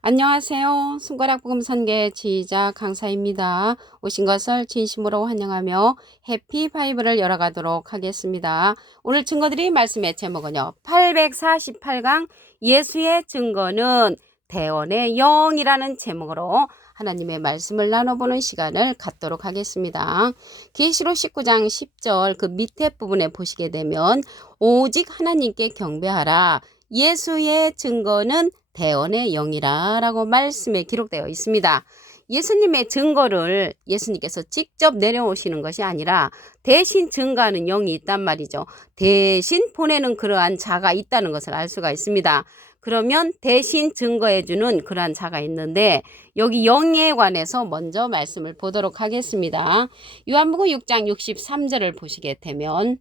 안녕하세요. 손가락 복음 선계 지휘자 강사입니다. 오신 것을 진심으로 환영하며 해피 바이블을 열어가도록 하겠습니다. 오늘 증거드릴 말씀의 제목은요. 848강 예수의 증거는 대언의 영이라는 제목으로 하나님의 말씀을 나눠보는 시간을 갖도록 하겠습니다. 계시록 19장 10절 그 밑에 부분에 보시게 되면 오직 하나님께 경배하라. 예수의 증거는 대언의 영이라 라고 말씀에 기록되어 있습니다. 예수님의 증거를 예수님께서 직접 내려오시는 것이 아니라 대신 증거하는 영이 있단 말이죠. 대신 보내는 그러한 자가 있다는 것을 알 수가 있습니다. 그러면 대신 증거해주는 그러한 자가 있는데 여기 영에 관해서 먼저 말씀을 보도록 하겠습니다. 요한복음 6장 63절을 보시게 되면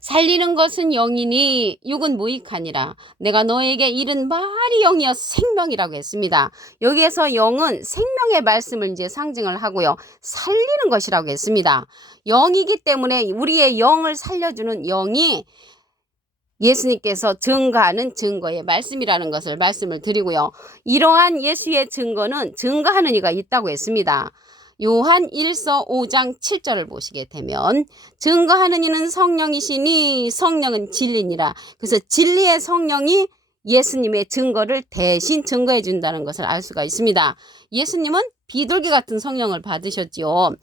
살리는 것은 영이니 육은 무익하니라. 내가 너에게 이른 말이 영이여 생명이라고 했습니다. 여기에서 영은 생명의 말씀을 이제 상징을 하고요. 살리는 것이라고 했습니다. 영이기 때문에 우리의 영을 살려주는 영이 예수님께서 증거하는 증거의 말씀이라는 것을 말씀을 드리고요. 이러한 예수의 증거는 증거하는 이가 있다고 했습니다. 요한 1서 5장 7절을 보시게 되면 증거하는 이는 성령이시니 성령은 진리니라. 그래서 진리의 성령이 예수님의 증거를 대신 증거해 준다는 것을 알 수가 있습니다. 예수님은 비둘기 같은 성령을 받으셨지요.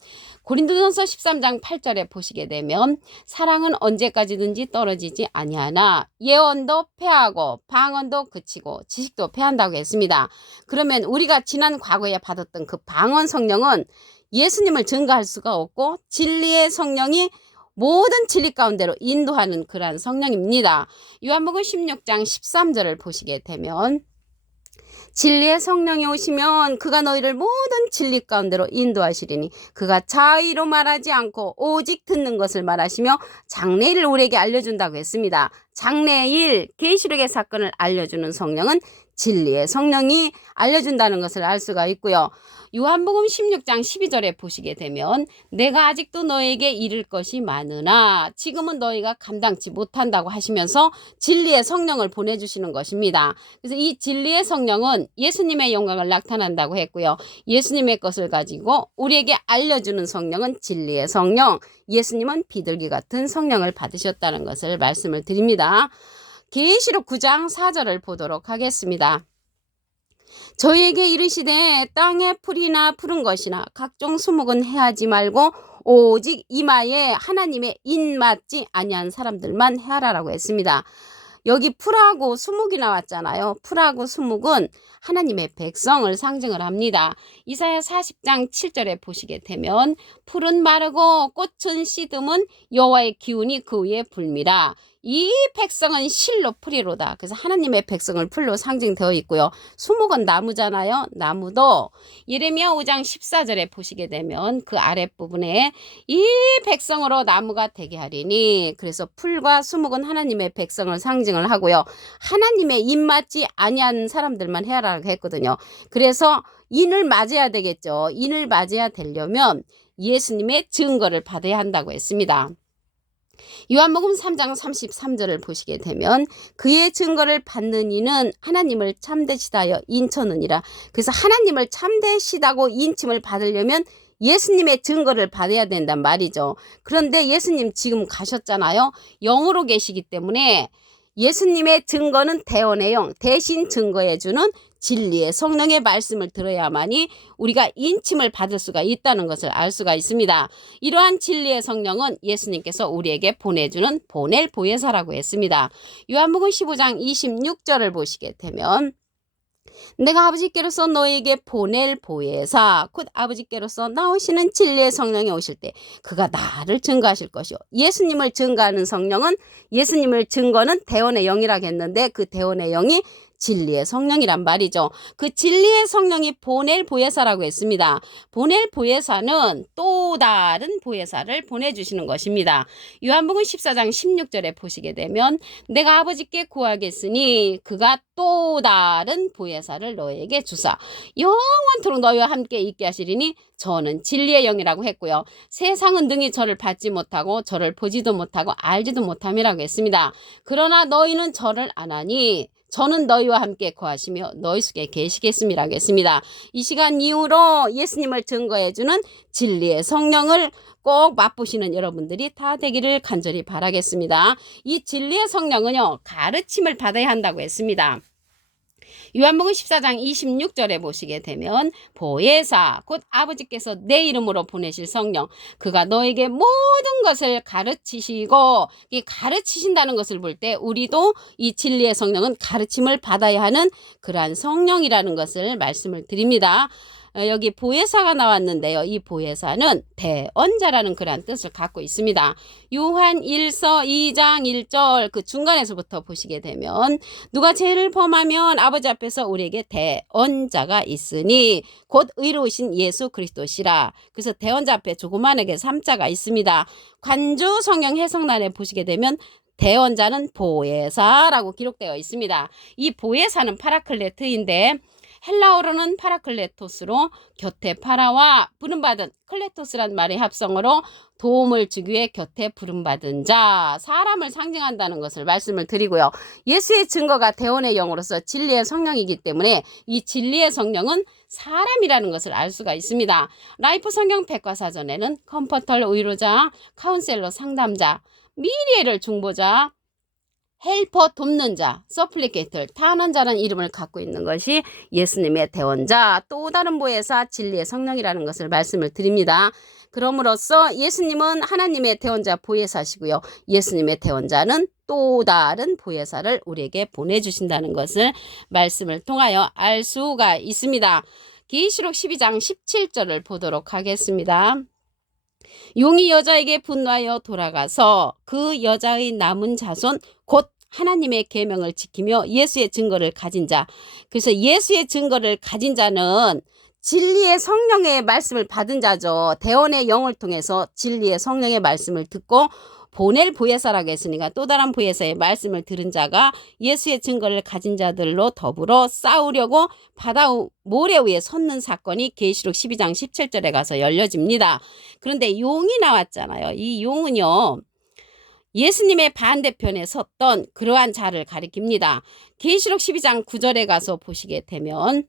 고린도전서 13장 8절에 보시게 되면 사랑은 언제까지든지 떨어지지 아니하나 예언도 패하고 방언도 그치고 지식도 패한다고 했습니다. 그러면 우리가 지난 과거에 받았던 그 방언 성령은 예수님을 증거할 수가 없고 진리의 성령이 모든 진리 가운데로 인도하는 그러한 성령입니다. 요한복음 16장 13절을 보시게 되면 진리의 성령이 오시면 그가 너희를 모든 진리 가운데로 인도하시리니 그가 자의로 말하지 않고 오직 듣는 것을 말하시며 장래일을 우리에게 알려준다고 했습니다. 장래일 계시록의 사건을 알려주는 성령은 진리의 성령이 알려준다는 것을 알 수가 있고요. 요한복음 16장 12절에 보시게 되면 내가 아직도 너에게 이를 것이 많으나 지금은 너희가 감당치 못한다고 하시면서 진리의 성령을 보내주시는 것입니다. 그래서 이 진리의 성령은 예수님의 영광을 나타난다고 했고요. 예수님의 것을 가지고 우리에게 알려주는 성령은 진리의 성령, 예수님은 비둘기 같은 성령을 받으셨다는 것을 말씀을 드립니다. 계시록 9장 4절을 보도록 하겠습니다. 저희에게 이르시되 땅의 풀이나 푸른 것이나 각종 수목은 해하지 말고 오직 이마에 하나님의 인 맞지 아니한 사람들만 해하라라고 했습니다. 여기 풀하고 수목이 나왔잖아요. 풀하고 수목은 하나님의 백성을 상징을 합니다. 이사야 40장 7절에 보시게 되면 풀은 마르고 꽃은 시듬은 여호와의 기운이 그 위에 불미라. 이 백성은 실로 풀이로다. 그래서 하나님의 백성을 풀로 상징되어 있고요. 수목은 나무잖아요. 나무도 예레미야 5장 14절에 보시게 되면 그 아랫부분에 이 백성으로 나무가 되게 하리니, 그래서 풀과 수목은 하나님의 백성을 상징을 하고요. 하나님의 입맞지 아니한 사람들만 해라라고 했거든요. 그래서 인을 맞아야 되겠죠. 인을 맞아야 되려면 예수님의 증거를 받아야 한다고 했습니다. 요한복음 3장 33절을 보시게 되면 그의 증거를 받는 이는 하나님을 참되시다여 인쳐느니라. 그래서 하나님을 참되시다고 인침을 받으려면 예수님의 증거를 받아야 된단 말이죠. 그런데 예수님 지금 가셨잖아요. 영으로 계시기 때문에 예수님의 증거는 대언의 영, 대신 증거해주는 진리의 성령의 말씀을 들어야만이 우리가 인침을 받을 수가 있다는 것을 알 수가 있습니다. 이러한 진리의 성령은 예수님께서 우리에게 보내주는 보낼 보혜사라고 했습니다. 요한복음 15장 26절을 보시게 되면 내가 아버지께로서 너에게 보낼 보혜사 곧 아버지께로서 나오시는 진리의 성령이 오실 때 그가 나를 증거하실 것이요. 예수님을 증거하는 성령은 예수님을 증거는 대언의 영이라고 했는데 그 대언의 영이 진리의 성령이란 말이죠. 그 진리의 성령이 보낼 보혜사라고 했습니다. 보낼 보혜사는 또 다른 보혜사를 보내주시는 것입니다. 요한복음 14장 16절에 보시게 되면 내가 아버지께 구하겠으니 그가 또 다른 보혜사를 너에게 주사 영원토록 너희와 함께 있게 하시리니 저는 진리의 영이라고 했고요. 세상은 능히 저를 받지 못하고 저를 보지도 못하고 알지도 못함이라고 했습니다. 그러나 너희는 저를 안 하니 저는 너희와 함께 거하시며 너희 속에 계시겠음이라 하겠습니다. 이 시간 이후로 예수님을 증거해주는 진리의 성령을 꼭 맛보시는 여러분들이 다 되기를 간절히 바라겠습니다. 이 진리의 성령은요, 가르침을 받아야 한다고 했습니다. 요한복음 14장 26절에 보시게 되면 보혜사 곧 아버지께서 내 이름으로 보내실 성령 그가 너에게 모든 것을 가르치시고, 이 가르치신다는 것을 볼 때 우리도 이 진리의 성령은 가르침을 받아야 하는 그러한 성령이라는 것을 말씀을 드립니다. 여기 보혜사가 나왔는데요. 이 보혜사는 대언자라는 그런 뜻을 갖고 있습니다. 요한 1서 2장 1절 그 중간에서부터 보시게 되면 누가 죄를 범하면 아버지 앞에서 우리에게 대언자가 있으니 곧 의로우신 예수 그리스도시라. 그래서 대언자 앞에 조그만하게 3자가 있습니다. 관주 성경 해석란에 보시게 되면 대언자는 보혜사라고 기록되어 있습니다. 이 보혜사는 파라클레트인데 헬라어로는 파라클레토스로 곁에 파라와 부름받은 클레토스란 말의 합성어로 도움을 주기 위해 곁에 부름받은 자, 사람을 상징한다는 것을 말씀을 드리고요. 예수의 증거가 대원의 영으로서 진리의 성령이기 때문에 이 진리의 성령은 사람이라는 것을 알 수가 있습니다. 라이프 성경 백과사전에는 컴포터 위로자, 카운셀러 상담자, 미리에를 중보자, 헬퍼 돕는 자, 서플리케이터 탄원자라는 이름을 갖고 있는 것이 예수님의 대원자, 또 다른 보혜사 진리의 성령이라는 것을 말씀을 드립니다. 그럼으로써 예수님은 하나님의 대원자 보혜사시고요. 예수님의 대원자는 또 다른 보혜사를 우리에게 보내주신다는 것을 말씀을 통하여 알 수가 있습니다. 계시록 12장 17절을 보도록 하겠습니다. 용이 여자에게 분노하여 돌아가서 그 여자의 남은 자손 곧 하나님의 계명을 지키며 예수의 증거를 가진 자. 그래서 예수의 증거를 가진 자는 진리의 성령의 말씀을 받은 자죠. 대원의 영을 통해서 진리의 성령의 말씀을 듣고 보낼 보혜사라고 했으니까 또 다른 보혜사의 말씀을 들은 자가 예수의 증거를 가진 자들로 더불어 싸우려고 바다 모래 위에 섰는 사건이 계시록 12장 17절에 가서 열려집니다. 그런데 용이 나왔잖아요. 이 용은요, 예수님의 반대편에 섰던 그러한 자를 가리킵니다. 계시록 12장 9절에 가서 보시게 되면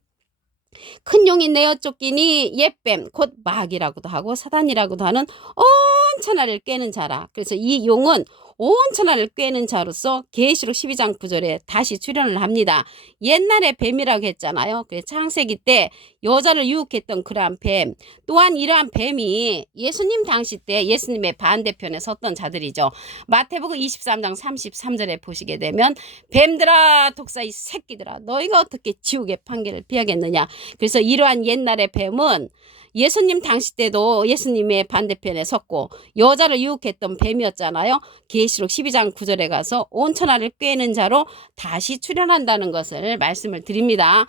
큰 용이 내어 쫓기니 옛뱀 곧 마귀라고도 하고 사단이라고도 하는 온 천하를 꿰는 자라. 그래서 이 용은 온 천하를 꿰는 자로서 계시록 12장 9절에 다시 출현을 합니다. 옛날에 뱀이라고 했잖아요. 그래서 창세기 때 여자를 유혹했던 그러한 뱀, 또한 이러한 뱀이 예수님 당시 때 예수님의 반대편에 섰던 자들이죠. 마태복음 23장 33절에 보시게 되면 뱀들아 독사의 새끼들아 너희가 어떻게 지옥의 판결을 피하겠느냐. 그래서 이러한 옛날의 뱀은 예수님 당시 때도 예수님의 반대편에 섰고 여자를 유혹했던 뱀이었잖아요. 계시록 12장 9절에 가서 온 천하를 꿰는 자로 다시 출현한다는 것을 말씀을 드립니다.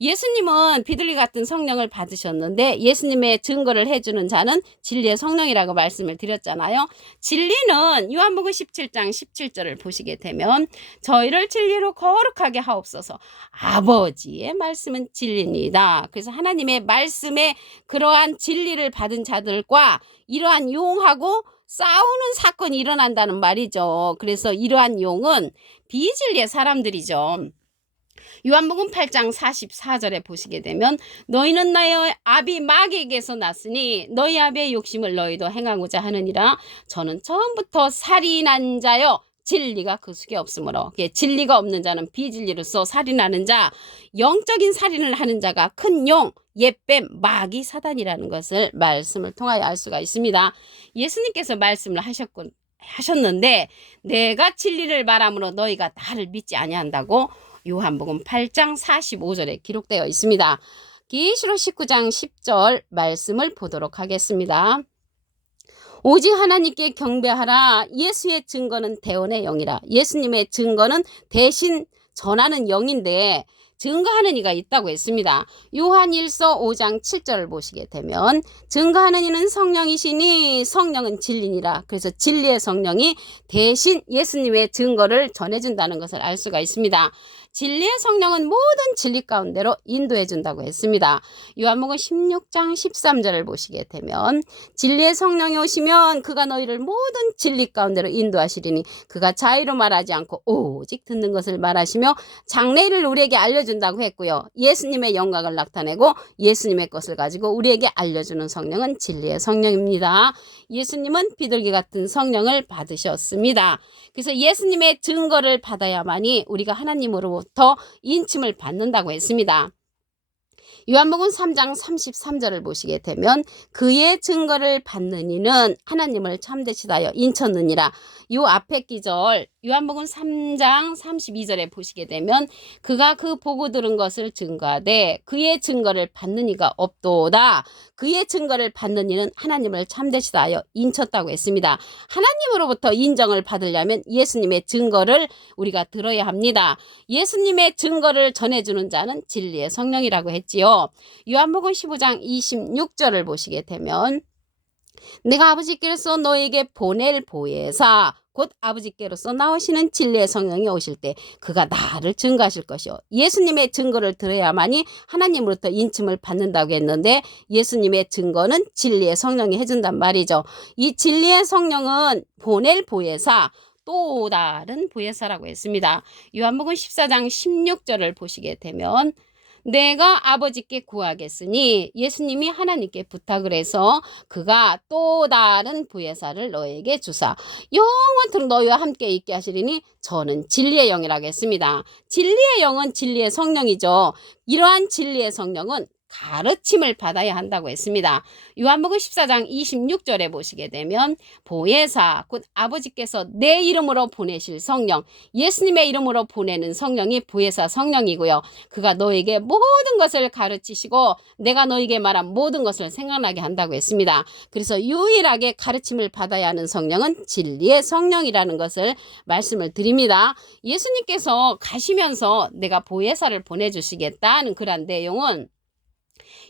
예수님은 비둘기 같은 성령을 받으셨는데 예수님의 증거를 해주는 자는 진리의 성령이라고 말씀을 드렸잖아요. 진리는 요한복음 17장 17절을 보시게 되면 저희를 진리로 거룩하게 하옵소서. 아버지의 말씀은 진리입니다. 그래서 하나님의 말씀에 그러한 진리를 받은 자들과 이러한 용하고 싸우는 사건이 일어난다는 말이죠. 그래서 이러한 용은 비진리의 사람들이죠. 요한복음 8장 44절에 보시게 되면 너희는 나의 아비 마귀에게서 났으니 너희 아비의 욕심을 너희도 행하고자 하느니라. 저는 처음부터 살인한 자요 진리가 그 속에 없으므로. 진리가 없는 자는 비진리로서 살인하는 자, 영적인 살인을 하는 자가 큰 용, 옛뱀, 마귀, 사단이라는 것을 말씀을 통하여 알 수가 있습니다. 예수님께서 말씀을 하셨는데 내가 진리를 말함으로 너희가 나를 믿지 아니한다고 요한복음 8장 45절에 기록되어 있습니다. 계시록 19장 10절 말씀을 보도록 하겠습니다. 오직 하나님께 경배하라. 예수의 증거는 대원의 영이라. 예수님의 증거는 대신 전하는 영인데 증거하는 이가 있다고 했습니다. 요한 1서 5장 7절을 보시게 되면 증거하는 이는 성령이시니 성령은 진리니라. 그래서 진리의 성령이 대신 예수님의 증거를 전해준다는 것을 알 수가 있습니다. 진리의 성령은 모든 진리 가운데로 인도해 준다고 했습니다. 요한복음 16장 13절을 보시게 되면 진리의 성령이 오시면 그가 너희를 모든 진리 가운데로 인도하시리니 그가 자의로 말하지 않고 오직 듣는 것을 말하시며 장래일을 우리에게 알려준다고 했고요. 예수님의 영광을 나타내고 예수님의 것을 가지고 우리에게 알려주는 성령은 진리의 성령입니다. 예수님은 비둘기 같은 성령을 받으셨습니다. 그래서 예수님의 증거를 받아야만이 우리가 하나님으로부터 인침을 받는다고 했습니다. 요한복음 3장 33절을 보시게 되면 그의 증거를 받는 이는 하나님을 참되시다여 인쳤느니라. 요 앞에 기절 요한복음 3장 32절에 보시게 되면 그가 그 보고 들은 것을 증거하되 그의 증거를 받는 이가 없도다. 그의 증거를 받는 이는 하나님을 참되시다여 인쳤다고 했습니다. 하나님으로부터 인정을 받으려면 예수님의 증거를 우리가 들어야 합니다. 예수님의 증거를 전해주는 자는 진리의 성령이라고 했지요. 요한복음 15장 26절을 보시게 되면 내가 아버지께로서 너에게 보낼 보혜사 곧 아버지께로서 나오시는 진리의 성령이 오실 때 그가 나를 증거하실 것이요. 예수님의 증거를 들어야만이 하나님으로부터 인침을 받는다고 했는데 예수님의 증거는 진리의 성령이 해준단 말이죠. 이 진리의 성령은 보낼 보혜사 또 다른 보혜사라고 했습니다. 요한복음 14장 16절을 보시게 되면 내가 아버지께 구하겠으니 예수님이 하나님께 부탁을 해서 그가 또 다른 보혜사를 너에게 주사 영원토록 너희와 함께 있게 하시리니 저는 진리의 영이라고 했습니다. 진리의 영은 진리의 성령이죠. 이러한 진리의 성령은 가르침을 받아야 한다고 했습니다. 요한복음 14장 26절에 보시게 되면 보혜사 곧 아버지께서 내 이름으로 보내실 성령 예수님의 이름으로 보내는 성령이 보혜사 성령이고요. 그가 너에게 모든 것을 가르치시고 내가 너에게 말한 모든 것을 생각나게 한다고 했습니다. 그래서 유일하게 가르침을 받아야 하는 성령은 진리의 성령이라는 것을 말씀을 드립니다. 예수님께서 가시면서 내가 보혜사를 보내주시겠다는 그런 내용은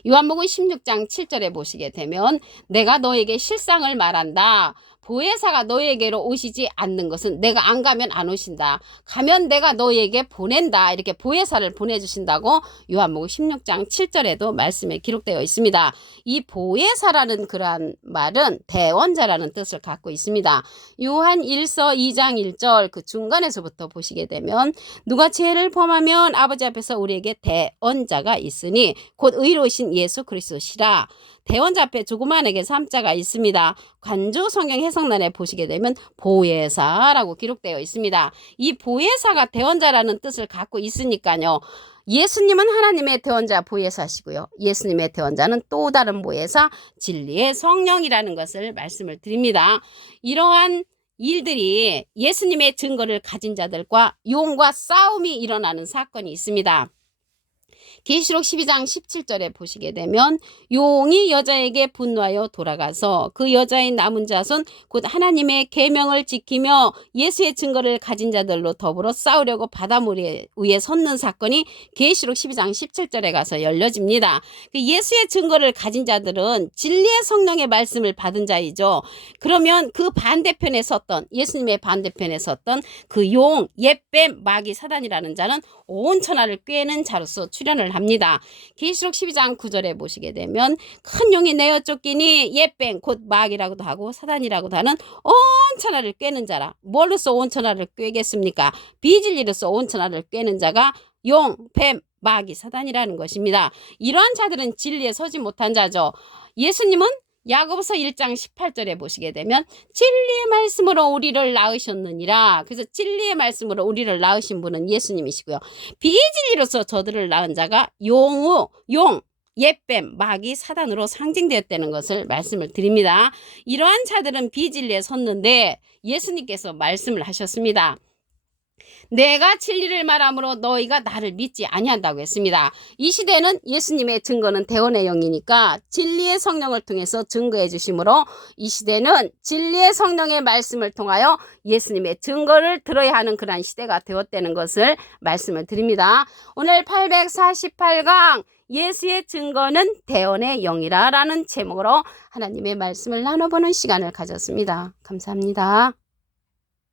요한복음 16장 7절에 보시게 되면 내가 너에게 실상을 말한다. 보혜사가 너에게로 오시지 않는 것은 내가 안 가면 안 오신다. 가면 내가 너에게 보낸다. 이렇게 보혜사를 보내주신다고 요한복음 16장 7절에도 말씀에 기록되어 있습니다. 이 보혜사라는 그러한 말은 대원자라는 뜻을 갖고 있습니다. 요한 1서 2장 1절 그 중간에서부터 보시게 되면 누가 죄를 범하면 아버지 앞에서 우리에게 대원자가 있으니 곧 의로우신 예수 그리스도시라. 대원자 앞에 조그만하게 3자가 있습니다. 관주 성경 해석란에 보시게 되면 보혜사라고 기록되어 있습니다. 이 보혜사가 대원자라는 뜻을 갖고 있으니까요. 예수님은 하나님의 대원자 보혜사시고요. 예수님의 대원자는 또 다른 보혜사 진리의 성령이라는 것을 말씀을 드립니다. 이러한 일들이 예수님의 증거를 가진 자들과 용과 싸움이 일어나는 사건이 있습니다. 계시록 12장 17절에 보시게 되면 용이 여자에게 분노하여 돌아가서 그 여자의 남은 자손 곧 하나님의 계명을 지키며 예수의 증거를 가진 자들로 더불어 싸우려고 바닷물 위에 섰는 사건이 계시록 12장 17절에 가서 열려집니다. 예수의 증거를 가진 자들은 진리의 성령의 말씀을 받은 자이죠. 그러면 그 반대편에 섰던 예수님의 반대편에 섰던 그 용, 옛뱀, 마귀, 사단이라는 자는 온 천하를 꿰는 자로서 출현을 합니다. 계시록 12장 9절에 보시게 되면 큰 용이 내어 쫓기니 옛뱀 곧 마귀라고도 하고 사단이라고도 하는 온 천하를 꿰는 자라. 뭘로써 온 천하를 꿰겠습니까? 비진리로써 온 천하를 꿰는 자가 용, 뱀, 마귀, 사단이라는 것입니다. 이러한 자들은 진리에 서지 못한 자죠. 예수님은 야고보서 1장 18절에 보시게 되면 진리의 말씀으로 우리를 낳으셨느니라. 그래서 진리의 말씀으로 우리를 낳으신 분은 예수님이시고요. 비진리로서 저들을 낳은 자가 용, 옛뱀, 마귀, 사단으로 상징되었다는 것을 말씀을 드립니다. 이러한 자들은 비진리에 섰는데 예수님께서 말씀을 하셨습니다. 내가 진리를 말함으로 너희가 나를 믿지 아니한다고 했습니다. 이 시대는 예수님의 증거는 대원의 영이니까 진리의 성령을 통해서 증거해 주심으로 이 시대는 진리의 성령의 말씀을 통하여 예수님의 증거를 들어야 하는 그런 시대가 되었다는 것을 말씀을 드립니다. 오늘 848강 예수의 증거는 대원의 영이라 라는 제목으로 하나님의 말씀을 나눠보는 시간을 가졌습니다. 감사합니다.